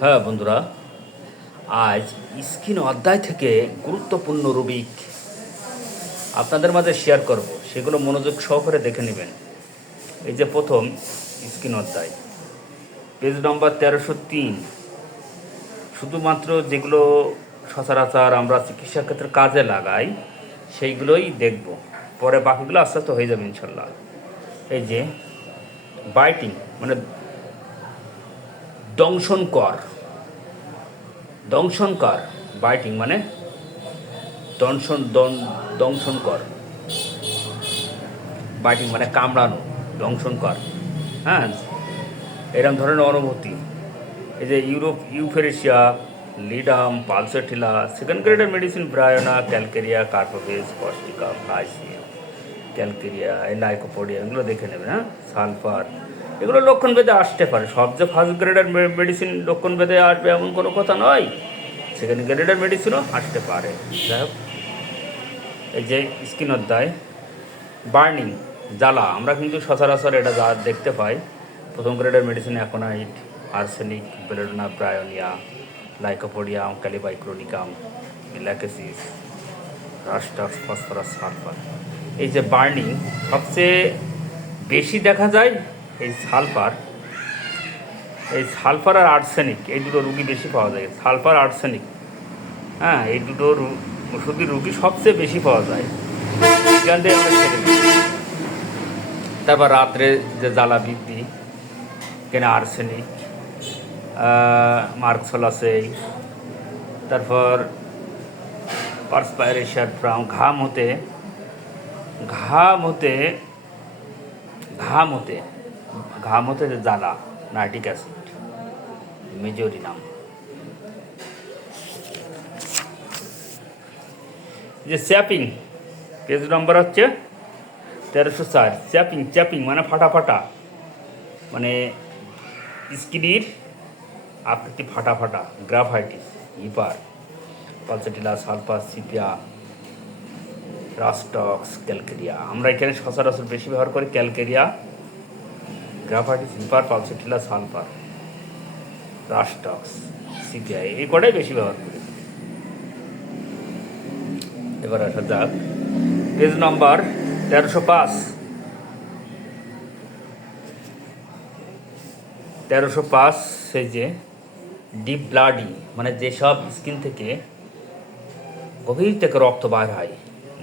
হ্যাঁ বন্ধুরা, আজ স্কিন অধ্যায় থেকে গুরুত্বপূর্ণ রুবিক আপনাদের মাঝে শেয়ার করব, সেগুলো মনোযোগ সহকারে দেখে নেবেন। এই যে প্রথম স্কিন অধ্যায়, পেজ নম্বর 1303। শুধুমাত্র যেগুলো সচরাচর আমরা চিকিৎসা ক্ষেত্রে কাজে লাগাই সেইগুলোই দেখব, পরে বাকিগুলো আস্তে আস্তে হয়ে যাবে ইনশাল্লাহ। এই যে বাইটিং মানে দংশনকর, দংশনকর বাইটিং মানে দংশনকর, বাইটিং মানে কামড়ানো, দংশনকর। হ্যাঁ, এরকম ধরনের অনুভূতি। এই যে ইউফেরেশিয়া, লিডাম, পালসেটিলা, সেকেন্ড গ্রেডের medicine bryonia, calcarea, carbo veg, causticum, lyssin, calcarea, lycopodium, এগুলো দেখে নেবেন। হ্যাঁ, সালফার, এগুলো লক্ষণ ভেদে আসতে পারে। সব যে ফার্স্ট গ্রেডের মেডিসিন লক্ষণ ভেদে আসবে এমন কোনো কথা নয়, সেকেন্ড গ্রেডের মেডিসিনও আসতে পারে। যাই হোক, এই যে স্কিন অধ্যায়, বার্নিং, জ্বালা, আমরা কিন্তু সচরাচর এটা যা দেখতে পাই। প্রথম গ্রেডের medicine aconite, arsenic, belladonna, bryonia, lycopodium, kali bichromicum, lachesis, rhus tox, phosphorus, sulphur. এই যে বার্নিং সবচেয়ে বেশি দেখা যায় এই সালফার, আর আর্সেনিক, এই দুটো রুগী বেশি পাওয়া যায়। সালফার, আর্সেনিক, হ্যাঁ, এই দুটো ওষুধের রুগী সবচেয়ে বেশি পাওয়া যায়। এখান থেকে আমরা ছেড়ে দিই। তারপর রাত্রে যে জ্বালা বৃদ্ধি, কেন আর্সেনিক, মার্কসল আছে। তারপর পার্সপাইরেশন ফ্রম ঘাম হতে যে জ্বালা, নাইট্রিক অ্যাসিড, মেজোরিনাম। যে চ্যাপিং, পেজ নম্বর হচ্ছে 1360। চ্যাপিং মানে ফাটা, মানে স্কিনের আকৃতি ফাটা, graphites, hepar, pulsatilla, sulphur, sepia, rhus tox, calcarea. আমরা এখানে সচরাচর বেশি ব্যবহার করি calcarea, graphites, hepar, pulsatilla, sulphur, rhus tox, sepia, এই কটাই বেশি ব্যবহার করি। এবার আসা যাক পেজ নম্বর 1305। 1305, সেই যে ডিপ ব্লাডি মানে যেসব স্কিন থেকে গভীর থেকে রক্ত বার হয়,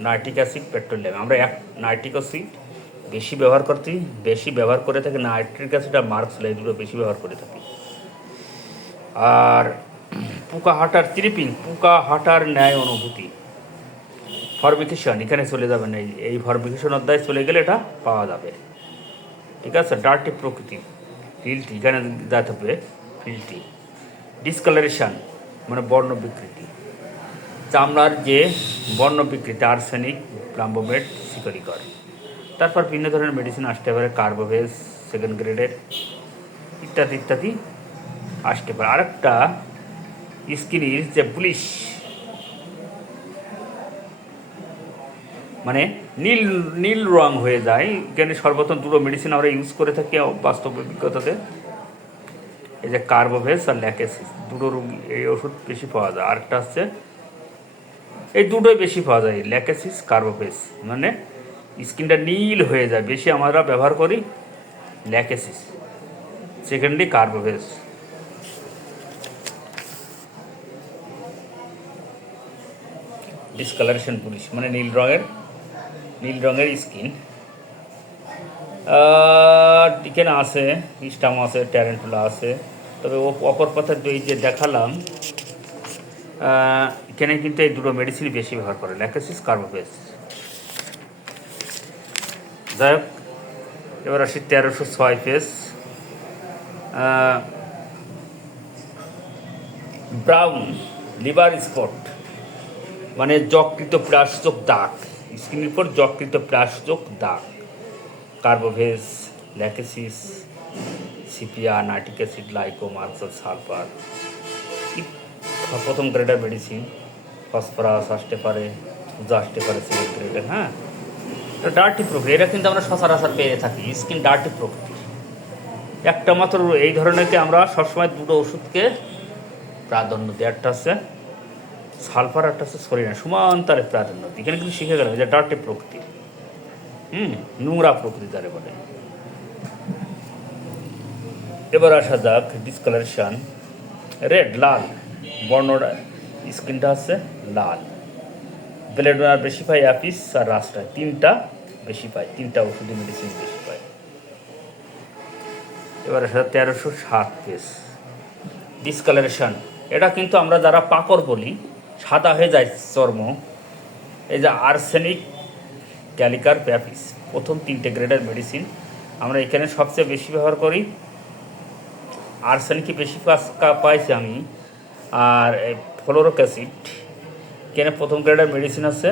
নাইট্রিক অ্যাসিড, পেট্রোলিয়াম। আমরা নাইট্রিক অ্যাসিড বেশি ব্যবহার করে থাকি, নাইট্রিক অ্যাসিড আর মার্কসল, এই দুটো বেশি ব্যবহার করে থাকি। আর পোকা হাঁটার ট্রিপিং, পোকা হাঁটার ন্যায় অনুভূতি, ফরমিকেশন, এখানে চলে যাবেন। এই ফরমিকেশন অধ্যায় চলে গেলে এটা পাওয়া যাবে। ঠিক আছে, ডার্টি প্রকৃতি, ফিল্টি, এখানে যেতে হবে, ফিল্টি। ডিসকালারেশন মানে বর্ণ বিকৃতি, চামড়ার যে বর্ণ বিকৃতি, আর্সেনিক, প্লাম্বোমেট, শিকরিকর। তারপর ভিন্ন ধরনের মেডিসিন আসতে পারে, কার্বোভেজ, সেকেন্ড গ্রেডের, ইত্যাদি আসতে পারে। আরেকটা স্কিনের যে ব্লিশ মানে নীল রং হয়ে যায়, এখানে সর্বপ্রথম দুটো মেডিসিন আমরা ইউজ করে থাকি বাস্তব অভিজ্ঞতাতে। এই যে কার্বোভেজ আর ল্যাকেসিস, দুটো রোগী এই ওষুধ বেশি পাওয়া যায়। আরেকটা হচ্ছে, এই দুটোই বেশি পাওয়া যায়, ল্যাকেসিস, কার্বোভেজ, মানে স্কিনটা নীল হয়ে যায়, বেশি আমরা ব্যবহার করি Lachesis, secondly Carbo veg. Discolouration police মানে নীল রঙের স্কিন। এখানে আছে স্টাম আছে, ট্যারেন্টুলা আছে। তবে অপর পথে এই যে দেখালাম, এখানে কিন্তু এই দুটো মেডিসিন বেশি ব্যবহার করে, ল্যাকেসিস, কার্বোভেজ। যাই হোক, এবার আসি 1306 পেজ। ব্রাউন লিভার স্পট মানে যকৃত প্লাসযোগ দাগ, স্কিনের উপর যকৃত প্লাসযোগ দাগ, carbo veg, lachesis, sepia, nitric acid, lyco, merc sol, sulphur. প্রথম গ্রেডের মেডিসিন, ফসফরাস আসতে পারে, সেকেন্ড গ্রেডের। হ্যাঁ, তো ডার্টি প্রকৃতি, এটা কিন্তু আমরা সচরাচর পেয়ে থাকি। স্কিন ডার্টি প্রকৃতির একটা মাত্র এই ধরনেরকে আমরা সবসময় দুটো ওষুধকে প্রাধান্য দেয়, একটা আছে সালফার, একটা আছে সলিনা, সমান্তরে প্রাধান্য দিই। এখানে কিন্তু শিখে গেলাম যে ডার্টি প্রকৃতি, নোংরা প্রকৃতি যারে বলে। এবার আসা যাক ডিসকালারেশন। রেড, লাল বর্ণটা, স্কিনটা আছে লাল। বেলেডোনার বেশি পায়, অ্যাপিস আর রাস্টায়, তিনটা বেশি পায়, তিনটা ওষুধি মেডিসিন বেশি পায়। এবার আসা 1307 পেজ ডিসকালারেশন। এটা কিন্তু আমরা যারা পাকর বলি, সাদা হয়ে যায় চর্ম, এই যে আর্সেনিক, ক্যালিকার, প্যাপিস, প্রথম তিনটে গ্রেডের মেডিসিন আমরা এখানে সবচেয়ে বেশি ব্যবহার করি। আর্সেনিকই বেশি পাইছি আমি, আর এই ফ্লোরিক অ্যাসিড। এখানে প্রথম গ্রেডের মেডিসিন আছে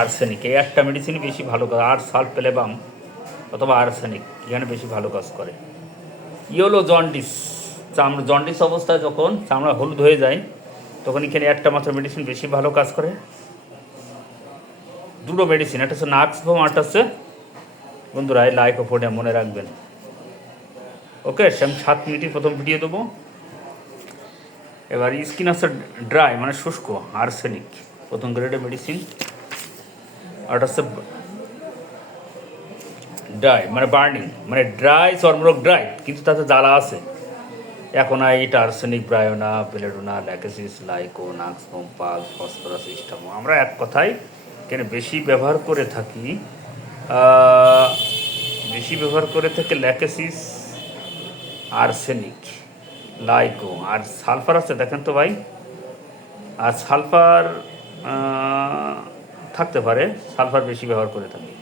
আর্সেনিক, এই একটা মেডিসিনই বেশি ভালো কাজ, আর সালপেলেবাম অথবা আর্সেনিক এখানে বেশি ভালো কাজ করে। ইয়েলো জন্ডিস, চামড়া জন্ডিস অবস্থায় যখন চামড়া হলুদ হয়ে যায় তখন এখানে একটা মাত্র মেডিসিন বেশি ভালো কাজ করে। দুটো মেডিসিন, একটা হচ্ছে নাক্সভোম, একটা হচ্ছে বন্ধুরা লাইকোপোডিয়াম, মনে রাখবেন। ওকে, আমি 7 মিনিটই প্রথম ভিডিও দেবো। এবার স্কিন আছে ড্রাই মানে শুষ্ক, আর্সেনিক প্রথম গ্রেডের মেডিসিন। আর হচ্ছে ড্রাই মানে বার্নিং, মানে ড্রাই চর্মরোগ ড্রাই, কিন্তু তাতে জ্বালা আছে। এখন এইটা আর্সেনিক, ব্রায়োনা, বেলেডোনা, ল্যাকেসিস, লাইকো, নাক্সভোম, পাল, ফসফরাস, স্টামো। আমরা এক কথায় এখানে বেশি ব্যবহার করে থাকি, ল্যাকেসিস, আর্সেনিক, লাইকো আর সালফার আছে, দেখেন তো ভাই। আর সালফার থাকতে পারে, সালফার বেশি ব্যবহার করে থাকি।